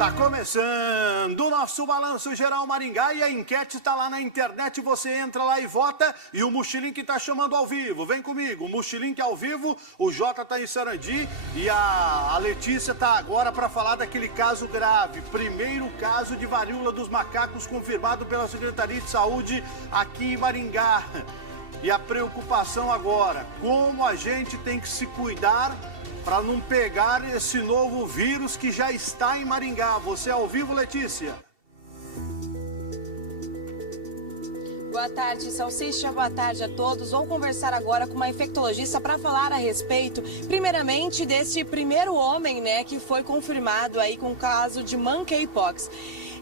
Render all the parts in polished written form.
Tá começando o nosso Balanço Geral Maringá e a enquete está lá na internet, você entra lá e vota e o Mochilink tá chamando ao vivo, vem comigo, o Mochilink ao vivo, o Jota tá em Sarandi e a Letícia tá agora para falar daquele caso grave, primeiro caso de varíola dos macacos confirmado pela Secretaria de Saúde aqui em Maringá. E a preocupação agora, como a gente tem que se cuidar para não pegar esse novo vírus que já está em Maringá. Você é ao vivo, Letícia? Boa tarde, Salsicha. Boa tarde a todos. Vou conversar agora com uma infectologista para falar a respeito, primeiramente, desse primeiro homem, né, que foi confirmado aí com o caso de monkeypox.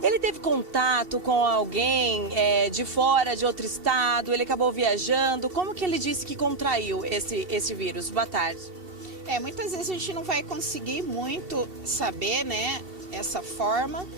Ele teve contato com alguém de fora, de outro estado, ele acabou viajando. Como que ele disse que contraiu esse vírus? Boa tarde. Muitas vezes a gente não vai conseguir muito saber, né, essa forma,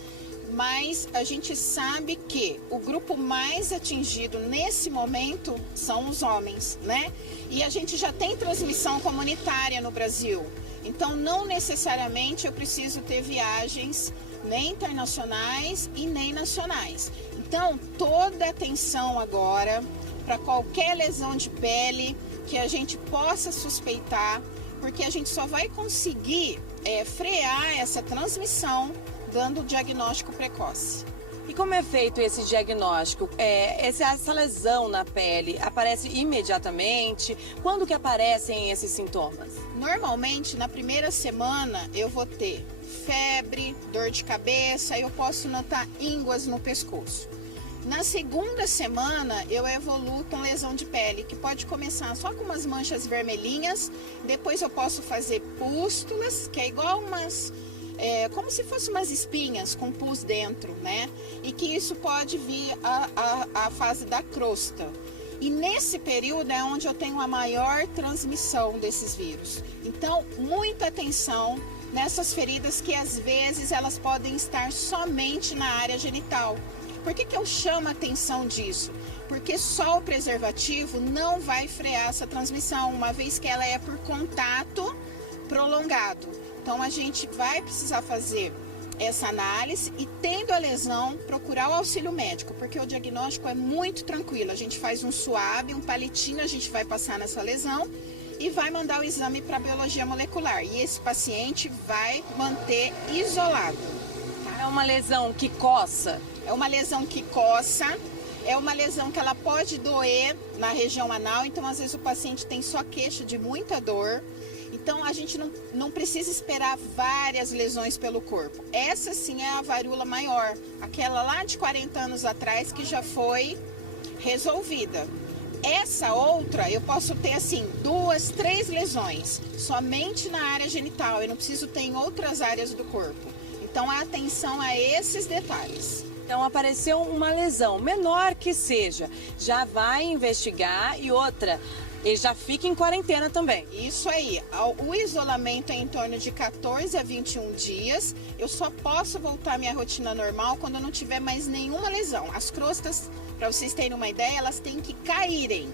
mas a gente sabe que o grupo mais atingido nesse momento são os homens, né? E a gente já tem transmissão comunitária no Brasil, então não necessariamente eu preciso ter viagens nem internacionais e nem nacionais. Então toda atenção agora para qualquer lesão de pele que a gente possa suspeitar, porque a gente só vai conseguir frear essa transmissão dando o diagnóstico precoce. E como é feito esse diagnóstico? Essa lesão na pele aparece imediatamente? Quando que aparecem esses sintomas? Normalmente, na primeira semana, eu vou ter febre, dor de cabeça, eu posso notar ínguas no pescoço. Na segunda semana, eu evoluo com lesão de pele, que pode começar só com umas manchas vermelhinhas, depois eu posso fazer pústulas, que é igual como se fossem umas espinhas com pus dentro, né? E que isso pode vir a fase da crosta. E nesse período é onde eu tenho a maior transmissão desses vírus. Então, muita atenção nessas feridas que às vezes elas podem estar somente na área genital. Por que eu chamo a atenção disso? Porque só o preservativo não vai frear essa transmissão, uma vez que ela é por contato prolongado. Então a gente vai precisar fazer essa análise e, tendo a lesão, procurar o auxílio médico, porque o diagnóstico é muito tranquilo. A gente faz um suave, um palitinho, a gente vai passar nessa lesão e vai mandar o exame para biologia molecular. E esse paciente vai manter isolado. É uma lesão que coça? É uma lesão que coça, é uma lesão que ela pode doer na região anal, então às vezes o paciente tem só queixa de muita dor. Então a gente não precisa esperar várias lesões pelo corpo. Essa sim é a varíola maior, aquela lá de 40 anos atrás que já foi resolvida. Essa outra eu posso ter assim 2, 3 lesões, somente na área genital, eu não preciso ter em outras áreas do corpo. Então atenção a esses detalhes. Então apareceu uma lesão, menor que seja, já vai investigar e outra, ele já fica em quarentena também. Isso aí, o isolamento é em torno de 14 a 21 dias, eu só posso voltar à minha rotina normal quando eu não tiver mais nenhuma lesão. As crostas, para vocês terem uma ideia, elas têm que caírem,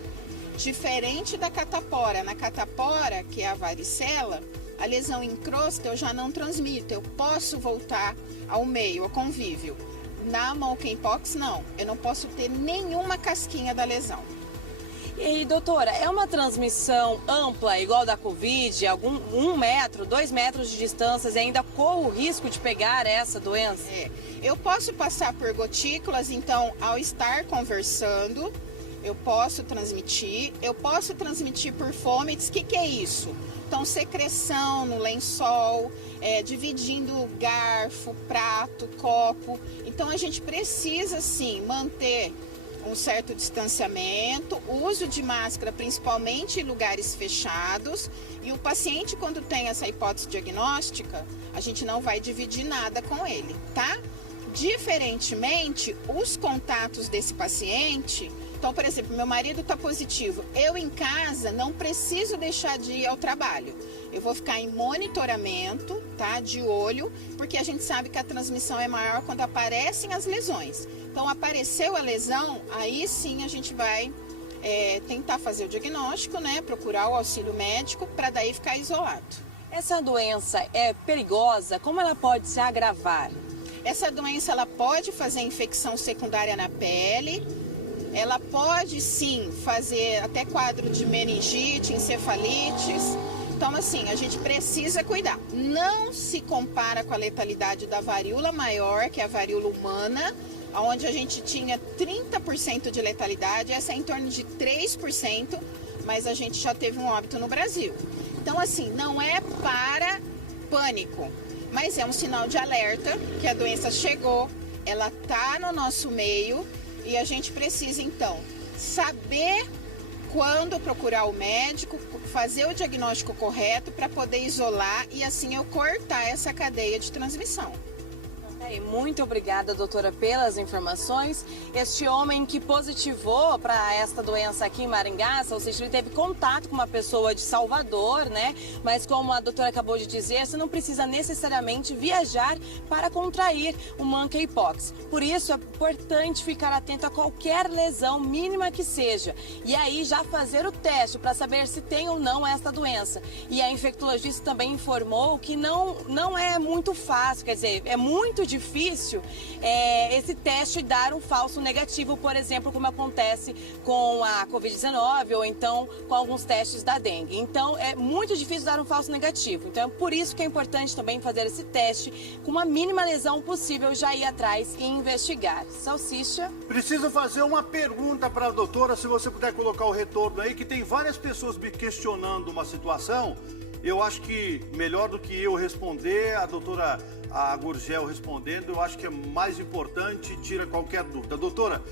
diferente da catapora. Na catapora, que é a varicela, a lesão em crosta eu já não transmito, eu posso voltar ao meio, ao convívio. Na monkeypox, não. Eu não posso ter nenhuma casquinha da lesão. E, doutora, é uma transmissão ampla, igual da Covid, 1 metro, 2 metros de distância, e ainda corro o risco de pegar essa doença? Eu posso passar por gotículas, então, ao estar conversando, eu posso transmitir por fomites. O que é isso? Então, secreção no lençol, dividindo garfo, prato, copo. Então, a gente precisa, sim, manter um certo distanciamento, uso de máscara, principalmente em lugares fechados. E o paciente, quando tem essa hipótese diagnóstica, a gente não vai dividir nada com ele, tá? Diferentemente, os contatos desse paciente... Então, por exemplo, meu marido está positivo. Eu em casa não preciso deixar de ir ao trabalho. Eu vou ficar em monitoramento, tá? De olho, porque a gente sabe que a transmissão é maior quando aparecem as lesões. Então, apareceu a lesão, aí sim a gente vai tentar fazer o diagnóstico, né? Procurar o auxílio médico para daí ficar isolado. Essa doença é perigosa? Como ela pode se agravar? Essa doença ela pode fazer infecção secundária na pele, ela pode sim fazer até quadro de meningite, encefalites. Então, assim, a gente precisa cuidar. Não se compara com a letalidade da varíola maior, que é a varíola humana, onde a gente tinha 30% de letalidade, essa é em torno de 3%, mas a gente já teve um óbito no Brasil. Então, assim, não é para pânico, mas é um sinal de alerta que a doença chegou, ela está no nosso meio e a gente precisa, então, saber quando procurar o médico, fazer o diagnóstico correto para poder isolar e assim eu cortar essa cadeia de transmissão. Muito obrigada, doutora, pelas informações. Este homem que positivou para esta doença aqui em Maringá, ou seja, ele teve contato com uma pessoa de Salvador, né? Mas como a doutora acabou de dizer, você não precisa necessariamente viajar para contrair o monkeypox. Por isso, é importante ficar atento a qualquer lesão mínima que seja. E aí já fazer o teste para saber se tem ou não esta doença. E a infectologista também informou que não é muito fácil, quer dizer, é muito difícil esse teste dar um falso negativo, por exemplo, como acontece com a Covid-19 ou então com alguns testes da dengue. Então, é muito difícil dar um falso negativo. Então, é por isso que é importante também fazer esse teste com uma mínima lesão possível, já ir atrás e investigar. Salsicha? Preciso fazer uma pergunta para a doutora, se você puder colocar o retorno aí, que tem várias pessoas me questionando uma situação. Eu acho que melhor do que eu responder, a doutora Gurgel respondendo, eu acho que é mais importante e tira qualquer dúvida. Doutora,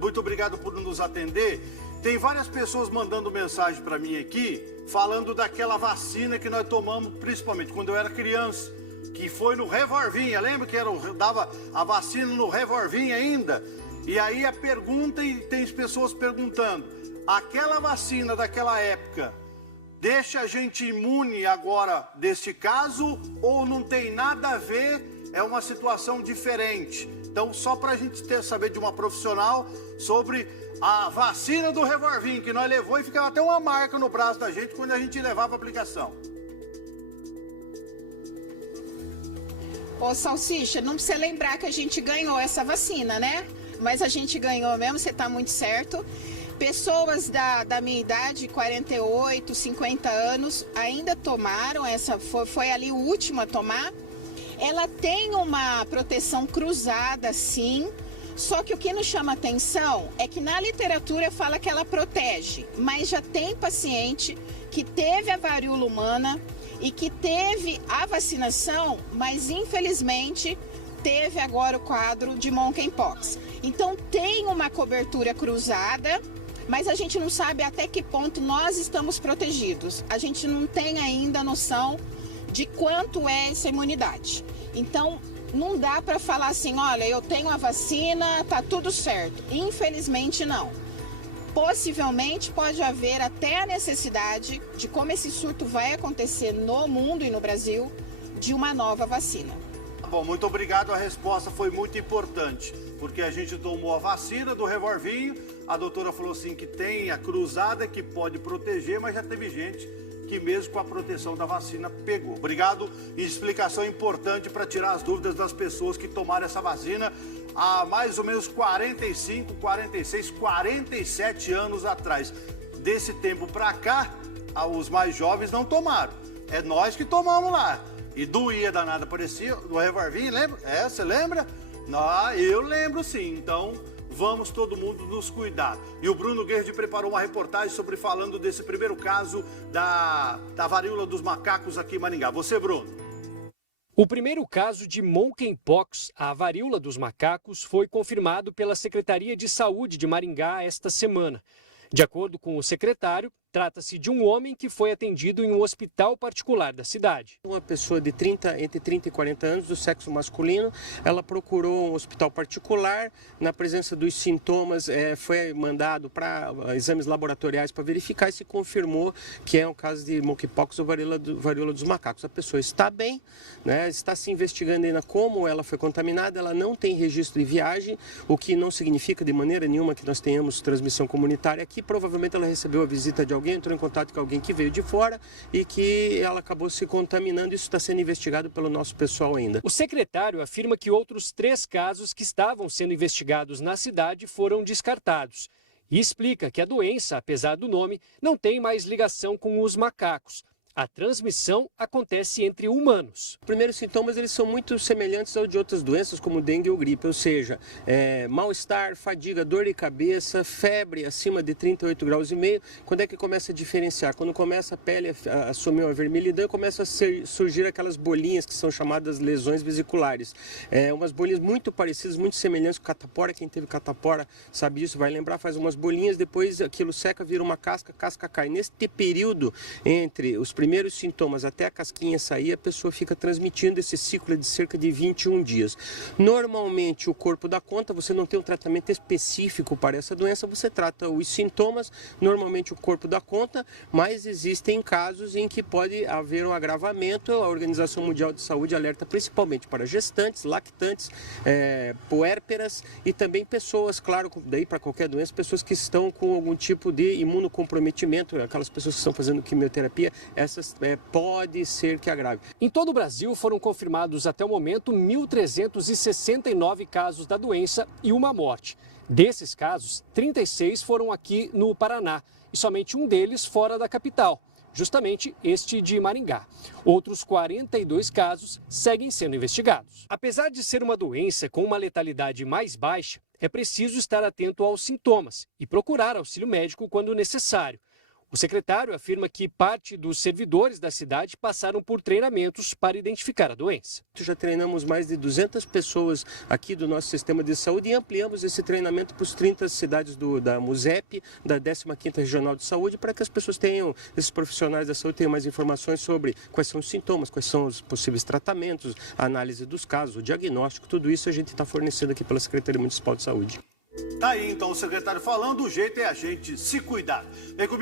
muito obrigado por nos atender. Tem várias pessoas mandando mensagem para mim aqui, falando daquela vacina que nós tomamos, principalmente quando eu era criança, que foi no Revorvinha. Lembra que dava a vacina no Revorvinha ainda? E aí a pergunta, e tem pessoas perguntando, aquela vacina daquela época deixa a gente imune agora deste caso ou não tem nada a ver, é uma situação diferente? Então, só para a gente saber de uma profissional sobre a vacina do Revorvinho, que nós levou e ficava até uma marca no braço da gente quando a gente levava a aplicação. Ô, Salsicha, não precisa lembrar que a gente ganhou essa vacina, né? Mas a gente ganhou mesmo, você está muito certo. Pessoas da minha idade, 48, 50 anos, ainda tomaram, essa foi ali o último a tomar. Ela tem uma proteção cruzada, sim, só que o que nos chama atenção é que na literatura fala que ela protege, mas já tem paciente que teve a varíola humana e que teve a vacinação, mas infelizmente teve agora o quadro de monkeypox. Então tem uma cobertura cruzada, mas a gente não sabe até que ponto nós estamos protegidos. A gente não tem ainda noção de quanto é essa imunidade. Então, não dá para falar assim, olha, eu tenho a vacina, tá tudo certo. Infelizmente, não. Possivelmente pode haver até a necessidade de, como esse surto vai acontecer no mundo e no Brasil, de uma nova vacina. Bom, muito obrigado, a resposta foi muito importante, porque a gente tomou a vacina do Revorvinho, a doutora falou assim que tem a cruzada que pode proteger, mas já teve gente que mesmo com a proteção da vacina pegou. Obrigado, e explicação importante para tirar as dúvidas das pessoas que tomaram essa vacina há mais ou menos 45, 46, 47 anos atrás. Desse tempo para cá, os mais jovens não tomaram, é nós que tomamos lá. E doía danada, parecia, do Revorvinho, lembra? Você lembra? Eu lembro sim, então vamos todo mundo nos cuidar. E o Bruno Guerdi preparou uma reportagem falando desse primeiro caso da varíola dos macacos aqui em Maringá. Você, Bruno? O primeiro caso de monkeypox, a varíola dos macacos, foi confirmado pela Secretaria de Saúde de Maringá esta semana. De acordo com o secretário, trata-se de um homem que foi atendido em um hospital particular da cidade. Uma pessoa entre 30 e 40 anos, do sexo masculino, ela procurou um hospital particular, na presença dos sintomas foi mandado para exames laboratoriais para verificar e se confirmou que é um caso de monkeypox ou varíola dos macacos. A pessoa está bem, né, está se investigando ainda como ela foi contaminada, ela não tem registro de viagem, o que não significa de maneira nenhuma que nós tenhamos transmissão comunitária aqui. Provavelmente ela recebeu a visita de alguém, entrou em contato com alguém que veio de fora e que ela acabou se contaminando. Isso está sendo investigado pelo nosso pessoal ainda. O secretário afirma que outros 3 casos que estavam sendo investigados na cidade foram descartados. E explica que a doença, apesar do nome, não tem mais ligação com os macacos. A transmissão acontece entre humanos. Os primeiros sintomas eles são muito semelhantes aos de outras doenças, como dengue ou gripe, ou seja, mal-estar, fadiga, dor de cabeça, febre acima de 38,5 graus. Quando é que começa a diferenciar? Quando começa a pele a assumir uma vermelhidão, começa a surgir aquelas bolinhas que são chamadas lesões vesiculares. Umas bolinhas muito parecidas, muito semelhantes com catapora. Quem teve catapora sabe disso, vai lembrar, faz umas bolinhas, depois aquilo seca, vira uma casca, a casca cai. Neste período, entre os primeiros sintomas até a casquinha sair, a pessoa fica transmitindo esse ciclo de cerca de 21 dias. Normalmente o corpo dá conta, você não tem um tratamento específico para essa doença, você trata os sintomas, normalmente o corpo dá conta, mas existem casos em que pode haver um agravamento. A Organização Mundial de Saúde alerta principalmente para gestantes, lactantes, puérperas e também pessoas, claro, daí para qualquer doença, pessoas que estão com algum tipo de imunocomprometimento, aquelas pessoas que estão fazendo quimioterapia, essas pode ser que agrave. Em todo o Brasil foram confirmados até o momento 1.369 casos da doença e uma morte. Desses casos, 36 foram aqui no Paraná e somente um deles fora da capital, justamente este de Maringá. Outros 42 casos seguem sendo investigados. Apesar de ser uma doença com uma letalidade mais baixa, é preciso estar atento aos sintomas e procurar auxílio médico quando necessário. O secretário afirma que parte dos servidores da cidade passaram por treinamentos para identificar a doença. Já treinamos mais de 200 pessoas aqui do nosso sistema de saúde e ampliamos esse treinamento para os 30 cidades da MUSEP, da 15ª Regional de Saúde, para que as pessoas tenham, esses profissionais da saúde tenham mais informações sobre quais são os sintomas, quais são os possíveis tratamentos, a análise dos casos, o diagnóstico, tudo isso a gente está fornecendo aqui pela Secretaria Municipal de Saúde. Tá aí então o secretário falando, o jeito é a gente se cuidar. Vem comigo.